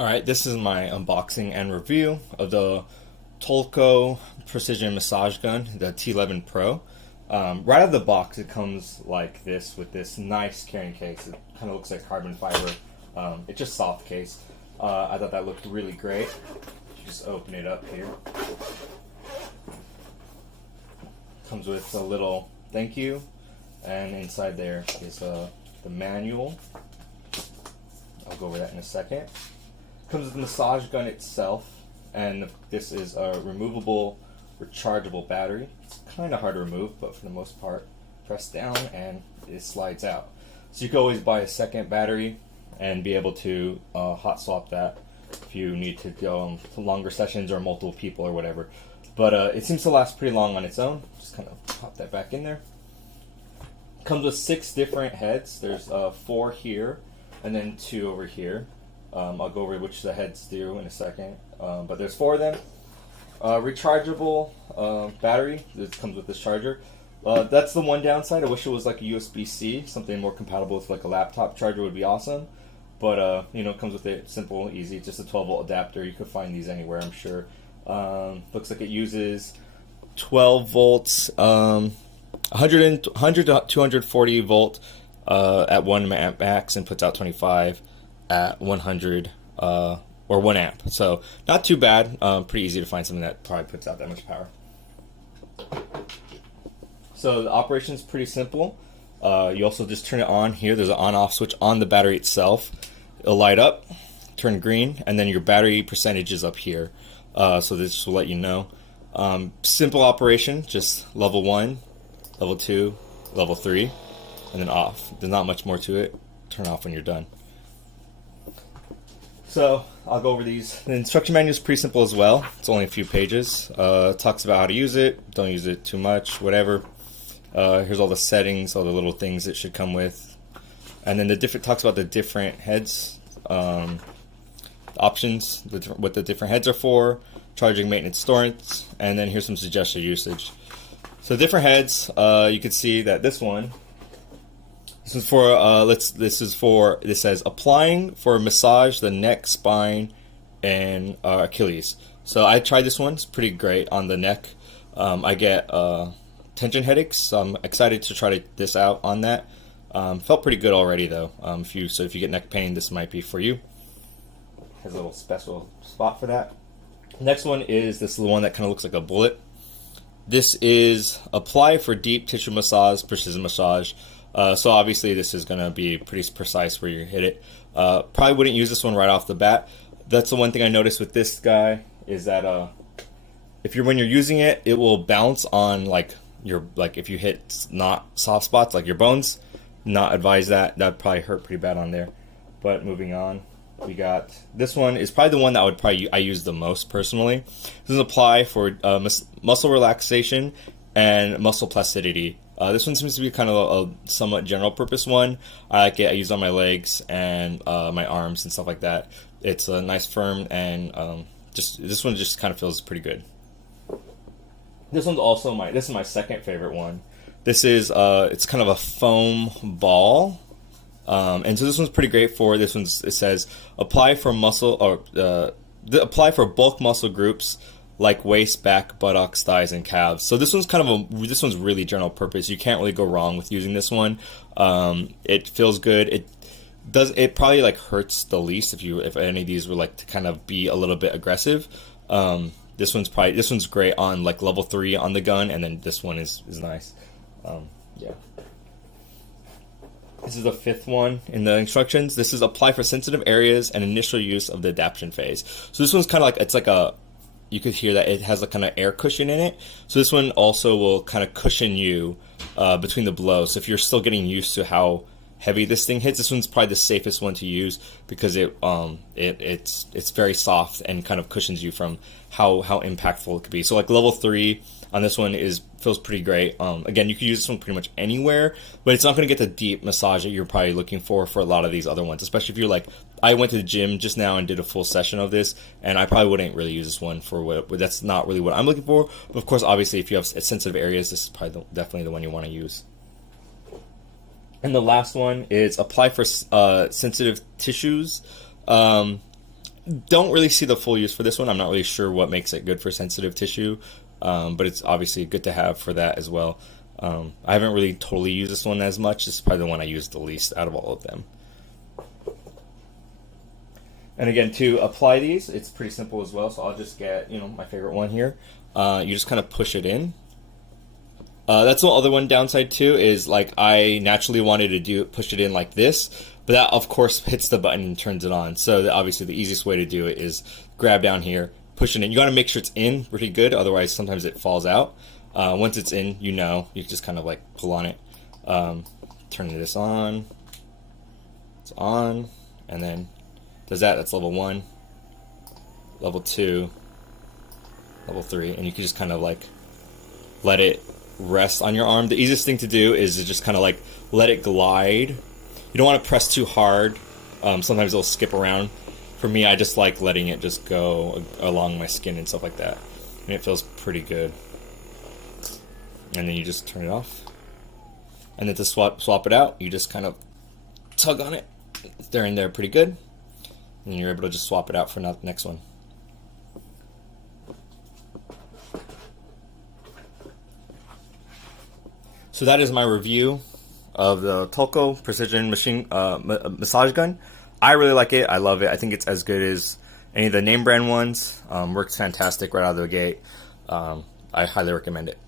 Alright, this is my unboxing and review of the TOLOCO Precision Massage Gun, the T11 Pro. Right out of the box it comes like this with this nice carrying case. It kind of looks like carbon fiber. It's just soft case. I thought that looked really great. You just open it up here. Comes with a little thank you, and inside there is the manual. I'll go over that in a second. Comes with the massage gun itself, and this is a removable, rechargeable battery. It's kind of hard to remove, but for the most part, press down and it slides out. So you can always buy a second battery and be able to hot swap that if you need to go to longer sessions or multiple people or whatever. But it seems to last pretty long on its own. Just kind of pop that back in there. Comes with 6 different heads. There's 4 here and then 2 over here. I'll go over which the heads do in a second, but there's 4 of them. Rechargeable battery that comes with this charger. That's the one downside. I wish it was like a USB-C, something more compatible with like a laptop charger would be awesome. But you know, it comes with it simple, easy, just a 12-volt adapter. You could find these anywhere, I'm sure. Looks like it uses 12 volts, 100 to 240 volt at 1 amp max, and puts out 25 at 100 or 1 amp. So not too bad. Pretty easy to find something that probably puts out that much power. So the operation is pretty simple. You also just turn it on here. There's an on-off switch on the battery itself. It'll light up, turn green, and then your battery percentage is up here. So this will let you know. Simple operation, just level 1, level 2, level 3, and then off. There's not much more to it. Turn off when you're done. So I'll go over these. The instruction manual is pretty simple as well. It's only a few pages. It talks about how to use it. Don't use it too much, whatever. Here's all the settings, all the little things it should come with. And then talks about the different heads, options, what the different heads are for, charging, maintenance, storage, and then here's some suggested usage. So different heads, you can see that this one, this says applying for massage the neck, spine, and Achilles. So I tried this one. It's pretty great on the neck. I get tension headaches, so I'm excited to try this out on that. Felt pretty good already though. If you get neck pain, this might be for you. Has a little special spot for that. Next one is this one that kind of looks like a bullet. This is apply for deep tissue massage, precision massage. So obviously this is going to be pretty precise where you hit it. Probably wouldn't use this one right off the bat. That's the one thing I noticed with this guy is that when you're using it, it will bounce on if you hit not soft spots like your bones. Not advise that. That'd probably hurt pretty bad on there. But moving on, we got this one is probably the one that I use the most personally. This is apply for muscle relaxation and muscle plasticity. This one seems to be kind of a somewhat general purpose one. I like it. I use it on my legs and my arms and stuff like that. It's a nice firm, and this one just kind of feels pretty good. This one's also this is my second favorite one. This is it's kind of a foam ball, and so this one's pretty great for it says apply for muscle or apply for bulk muscle groups like waist, back, buttocks, thighs, and calves. So this one's this one's really general purpose. You can't really go wrong with using this one. It feels good. It probably hurts the least if any of these were to kind of be a little bit aggressive. This one's great on level 3 on the gun, and then this one is nice. Yeah. This is the 5th one in the instructions. This is apply for sensitive areas and initial use of the adaptation phase. So this one's kind of you could hear that it has a kind of air cushion in it. So this one also will kind of cushion you between the blows. So if you're still getting used to how heavy this thing hits, this one's probably the safest one to use because it's very soft and kind of cushions you from how impactful it could be. So level 3 on this one feels pretty great. Again, you can use this one pretty much anywhere, but it's not going to get the deep massage that you're probably looking for a lot of these other ones, especially if you're I went to the gym just now and did a full session of this, and I probably wouldn't really use this one for that's not really what I'm looking for. But of course, obviously, if you have sensitive areas, this is probably definitely the one you want to use. And the last one is apply for sensitive tissues. don't really see the full use for this one. I'm not really sure what makes it good for sensitive tissue, but it's obviously good to have for that as well. I haven't really totally used this one as much. It's probably the one I used the least out of all of them. And again, to apply these, it's pretty simple as well. So I'll just get, my favorite one here. You just kind of push it in. That's the other one downside too, is like I naturally wanted to push it in like this, but that of course hits the button and turns it on. So obviously the easiest way to do it is grab down here, push it in. You got to make sure it's in pretty good, otherwise sometimes it falls out. Once it's in, you just kind of like pull on it. Turning this on, it's on, and then does that. That's level 1, level 2, level 3, and you can just kind of like let it rest on your arm. The easiest thing to do is to just kind of like let it glide. You don't want to press too hard. Sometimes it'll skip around. For me, I just like letting it just go along my skin and stuff like that, and it feels pretty good. And then you just turn it off, and then to swap it out, you just kind of tug on it. They're in there pretty good, and you're able to just swap it out for the next one. So that is my review of the TOLOCO Precision Machine Massage Gun. I really like it. I love it. I think it's as good as any of the name brand ones. Works fantastic right out of the gate. I highly recommend it.